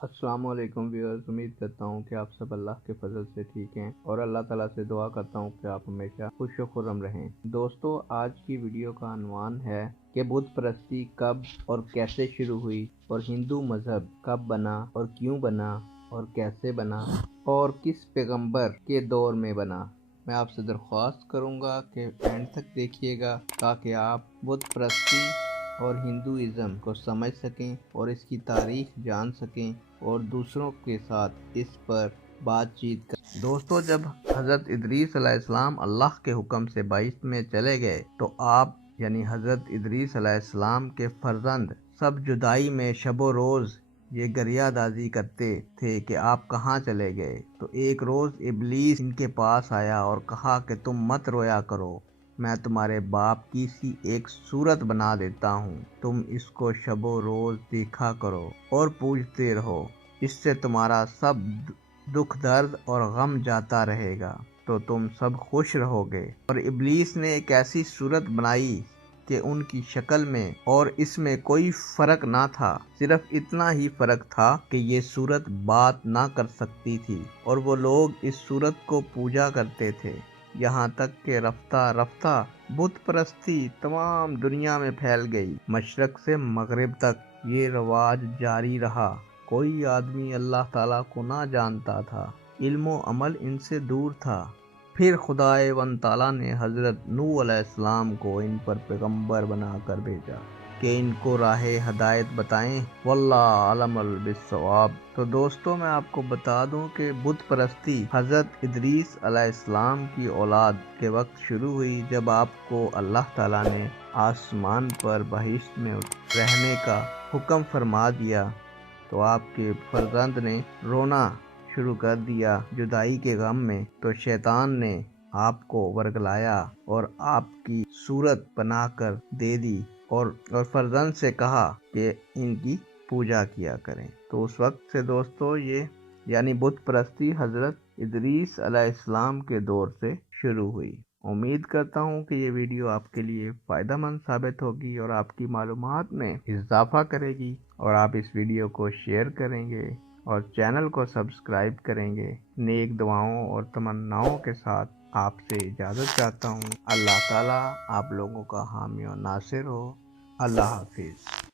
السلام علیکم ویورز، امید کرتا ہوں کہ آپ سب اللہ کے فضل سے ٹھیک ہیں اور اللہ تعالیٰ سے دعا کرتا ہوں کہ آپ ہمیشہ خوش و خرم رہیں۔ دوستو، آج کی ویڈیو کا عنوان ہے کہ بت پرستی کب اور کیسے شروع ہوئی اور ہندو مذہب کب بنا اور کیوں بنا اور کیسے بنا اور کس پیغمبر کے دور میں بنا۔ میں آپ سے درخواست کروں گا کہ اینڈ تک دیکھیے گا تاکہ آپ بت پرستی اور ہندوازم کو سمجھ سکیں اور اس کی تاریخ جان سکیں اور دوسروں کے ساتھ اس پر بات چیت کریں۔ دوستو، جب حضرت ادریس علیہ السلام اللہ کے حکم سے بہشت میں چلے گئے تو آپ یعنی حضرت ادریس علیہ السلام کے فرزند سب جدائی میں شب و روز یہ گریہ دازی کرتے تھے کہ آپ کہاں چلے گئے۔ تو ایک روز ابلیس ان کے پاس آیا اور کہا کہ تم مت رویا کرو، میں تمہارے باپ کی سی ایک صورت بنا دیتا ہوں، تم اس کو شب و روز دیکھا کرو اور پوجتے رہو، اس سے تمہارا سب دکھ درد اور غم جاتا رہے گا تو تم سب خوش رہو گے۔ اور ابلیس نے ایک ایسی صورت بنائی کہ ان کی شکل میں اور اس میں کوئی فرق نہ تھا، صرف اتنا ہی فرق تھا کہ یہ صورت بات نہ کر سکتی تھی اور وہ لوگ اس صورت کو پوجا کرتے تھے، یہاں تک کہ رفتہ رفتہ بت پرستی تمام دنیا میں پھیل گئی۔ مشرق سے مغرب تک یہ رواج جاری رہا، کوئی آدمی اللہ تعالیٰ کو نہ جانتا تھا، علم و عمل ان سے دور تھا۔ پھر خداوند تعالیٰ نے حضرت نوح علیہ السلام کو ان پر پیغمبر بنا کر بھیجا کہ ان کو راہ ہدایت بتائیں، واللہ عالم بالصواب۔ تو دوستو، میں آپ کو بتا دوں کہ بت پرستی حضرت ادریس علیہ السلام کی اولاد کے وقت شروع ہوئی، جب آپ کو اللہ تعالیٰ نے آسمان پر بہشت میں رہنے کا حکم فرما دیا تو آپ کے فرزند نے رونا شروع کر دیا جدائی کے غم میں، تو شیطان نے آپ کو ورگلایا اور آپ کی صورت بنا کر دے دی اور فرزند سے کہا کہ ان کی پوجا کیا کریں۔ تو اس وقت سے دوستو یہ یعنی بت پرستی حضرت ادریس علیہ السلام کے دور سے شروع ہوئی۔ امید کرتا ہوں کہ یہ ویڈیو آپ کے لیے فائدہ مند ثابت ہوگی اور آپ کی معلومات میں اضافہ کرے گی، اور آپ اس ویڈیو کو شیئر کریں گے اور چینل کو سبسکرائب کریں گے۔ نیک دعاؤں اور تمناؤں کے ساتھ آپ سے اجازت چاہتا ہوں۔ اللہ تعالیٰ آپ لوگوں کا حامی و ناصر ہو۔ اللہ حافظ۔